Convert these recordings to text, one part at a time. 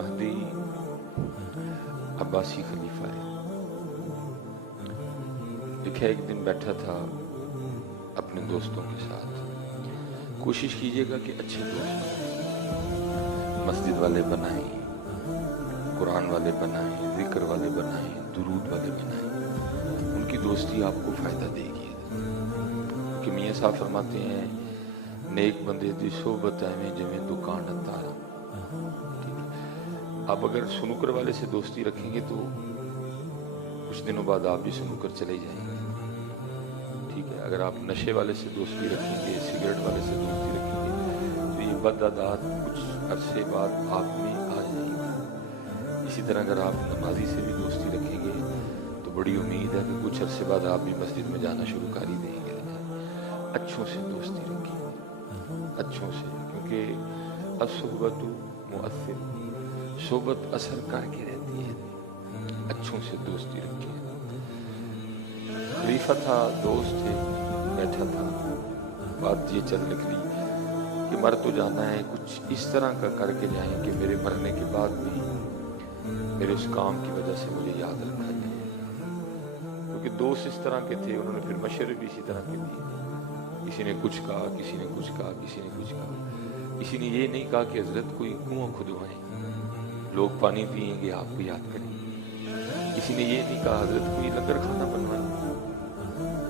مہدی عباسی خلیفہ ہے. لکھا ایک دن بیٹھا تھا اپنے دوستوں کے ساتھ. کوشش کیجیے گا کہ اچھے دوست بنائیں، مسجد والے بنائیں، قرآن والے بنائیں، ذکر والے بنائیں، درود والے بنائیں. ان کی دوستی آپ کو فائدہ دے گی. کہ میاں صاحب فرماتے ہیں نیک بندے دی صحبت ایویں جویں دکان اتارا. آپ اگر سنوکر والے سے دوستی رکھیں گے تو کچھ دنوں بعد آپ بھی سنوکر چلے جائیں گے. ٹھیک ہے. اگر آپ نشے والے سے دوستی رکھیں گے، سگریٹ والے سے دوستی رکھیں گے تو یہ بد عادات کچھ عرصے بعد آپ میں آ جائیں گے. اسی طرح اگر آپ نمازی سے بھی دوستی رکھیں گے تو بڑی امید ہے کہ کچھ عرصے بعد آپ بھی مسجد میں جانا شروع کر ہی دیں گے. اچھوں سے دوستی رکھیں، اچھوں سے، کیونکہ الصحبت مؤثر، صحبت اثر کر کے رہتی ہے. اچھوں سے دوستی رکھیں. خلیفہ تھا، دوست تھے، بیٹھا تھا. بات یہ چل نکلی کہ مر تو جانا ہے، کچھ اس طرح کا کر کے جائیں کہ میرے مرنے کے بعد بھی میرے اس کام کی وجہ سے مجھے یاد رکھا جائے. کیونکہ دوست اس طرح کے تھے، انہوں نے پھر مشورے بھی اسی طرح کے دیے. کسی نے کچھ کہا، کسی نے کچھ کہا، کسی نے کچھ کہا. کسی نے یہ نہیں کہا کہ حضرت کوئی کنواں کھدوائیں، لوگ پانی پئیں گے آپ کو یاد کریں. کسی نے یہ نہیں کہا حضرت کوئی لنگر کھانا بنوائیں،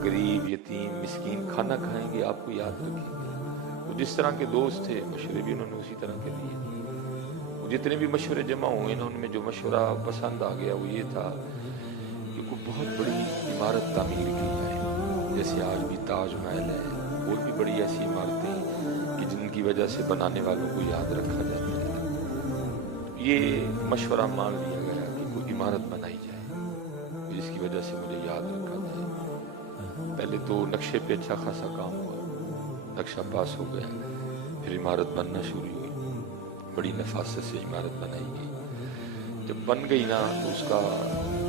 غریب یتیم مسکین کھانا کھائیں گے آپ کو یاد رکھیں گے. تو جس طرح کے دوست تھے مشورے بھی انہوں نے اسی طرح کے دیے. جتنے بھی مشورے جمع ہوئے نا، ان میں جو مشورہ پسند آ گیا وہ یہ تھا کہ کوئی بہت بڑی عمارت تعمیر کی جائے. جیسے آج بھی تاج محل ہے اور بھی بڑی ایسی عمارتیں کہ جن کی وجہ سے بنانے والوں کو یاد رکھا جاتا ہے. یہ مشورہ مان لیا گیا کہ کوئی عمارت بنائی جائے جس کی وجہ سے مجھے یاد رکھا جائے. پہلے تو نقشے پہ اچھا خاصا کام ہوا، نقشہ پاس ہو گیا، پھر عمارت بننا شروع ہوئی. بڑی نفاست سے عمارت بنائی گئی. جب بن گئی نا تو اس کا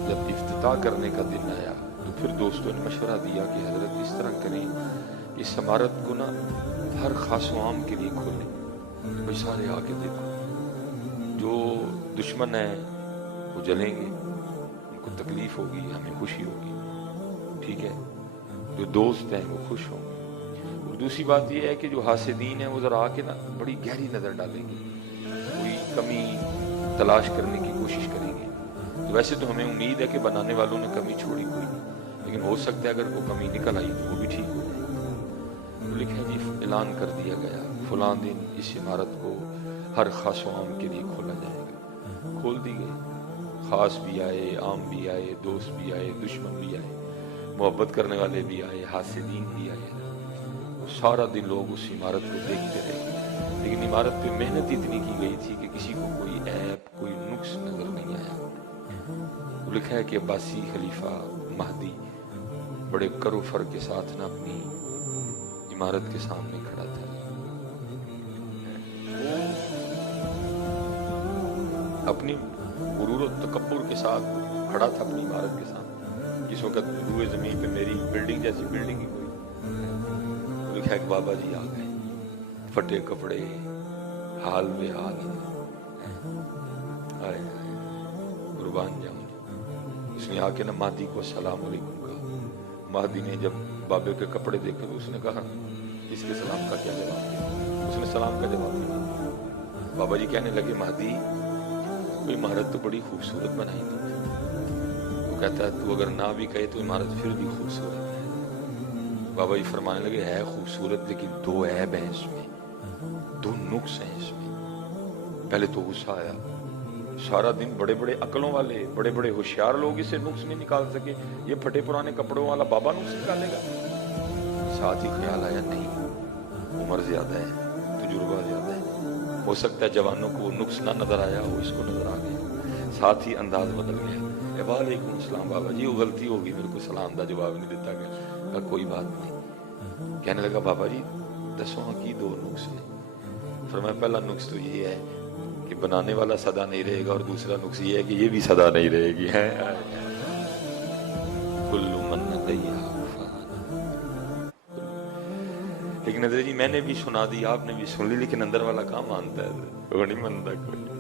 جب افتتاح کرنے کا دن آیا تو پھر دوستوں نے مشورہ دیا کہ حضرت اس طرح کریں کہ اس عمارت کو نا ہر خاص و عام کے لیے کھولیں. بھائی سارے آ کے دیکھو، جو دشمن ہیں وہ جلیں گے، ان کو تکلیف ہوگی، ہمیں خوشی ہوگی. ٹھیک ہے. جو دوست ہیں وہ خوش ہوں گے. اور دوسری بات یہ ہے کہ جو حاسدین ہیں وہ ذرا آ کے نا بڑی گہری نظر ڈالیں گے، کوئی کمی تلاش کرنے کی کوشش کریں گے. تو ویسے تو ہمیں امید ہے کہ بنانے والوں نے کمی چھوڑی کوئی نہیں، لیکن ہو سکتا ہے اگر وہ کمی نکل آئی تو وہ بھی ٹھیک ہو جائے. تو لکھا جی اعلان کر دیا گیا فلاں دن اس عمارت کو ہر خاص و عام کے لیے کھولا جائے گا. کھول دی گئی. خاص بھی آئے، عام بھی آئے، دوست بھی آئے، دشمن بھی آئے، محبت کرنے والے بھی آئے، حاسدین بھی آئے. سارا دن لوگ اس عمارت کو دیکھتے رہے. لیکن عمارت پہ محنت اتنی کی گئی تھی کہ کسی کو کوئی عیب، کوئی نقص نظر نہیں آیا. لکھا ہے کہ عباسی خلیفہ مہدی بڑے کر و فر کے ساتھ نہ اپنی عمارت کے سامنے کھڑا تھا. اپنی غرور و تکبر کے ساتھ کھڑا تھا اپنی عمارت کے سامنے. جس وقت روئے زمین پہ میری بلڈنگ جیسی بلڈنگ ہی کوئی. لکھا ہے کہ بابا جی آ گئے، پھٹے کپڑے، حال بے حال. آئے قربان جاؤں. اس نے آ کے نا مہدی کو السلام علیکم کہا. مہدی نے جب بابے کے کپڑے دیکھے تو اس نے کہا اس کے سلام کا کیا جواب دیا. اس نے سلام کا جواب دیا. بابا جی کہنے لگے مہدی کوئی عمارت تو بڑی خوبصورت بنائی تھی. وہ کہتا ہے تو اگر نہ بھی کہے تو عمارت پھر بھی خوبصورت ہے. بابا جی فرمانے لگے ہے خوبصورت لیکن دو عیب ہیں اس میں، دو نقص ہیں اس میں. پہلے تو غصہ آیا. سارا دن بڑے بڑے عقلوں والے، بڑے بڑے ہوشیار لوگ اسے نقص نہیں نکال سکے، یہ پھٹے پرانے کپڑوں والا بابا نقص نکالے گا. ساتھ ہی خیال آیا نہیں عمر زیادہ ہے، تجربہ زیادہ ہے، ہو سکتا ہے جوانوں کو وہ نقص نہ نظر آیا ہو، اس کو نظر آ گیا. ساتھ ہی انداز بدل گیا. وعلیکم السلام بابا جی، وہ غلطی ہوگی، میرے کو سلام دا جواب نہیں دیتا گیا. کوئی بات نہیں. کہنے لگا بابا جی دسو ہاں کی دو نقص ہیں. فرمایا پہلا نقص تو یہ ہے کہ بنانے والا سدا نہیں رہے گا، اور دوسرا نقص یہ ہے کہ یہ بھی سدا نہیں رہے گی. کل من علیہا فان. لیکن حضرت جی میں نے بھی سنا دی، آپ نے بھی سن لی، لیکن اندر والا کہاں مانتا ہے؟ وہ نہیں مانتا کوئی.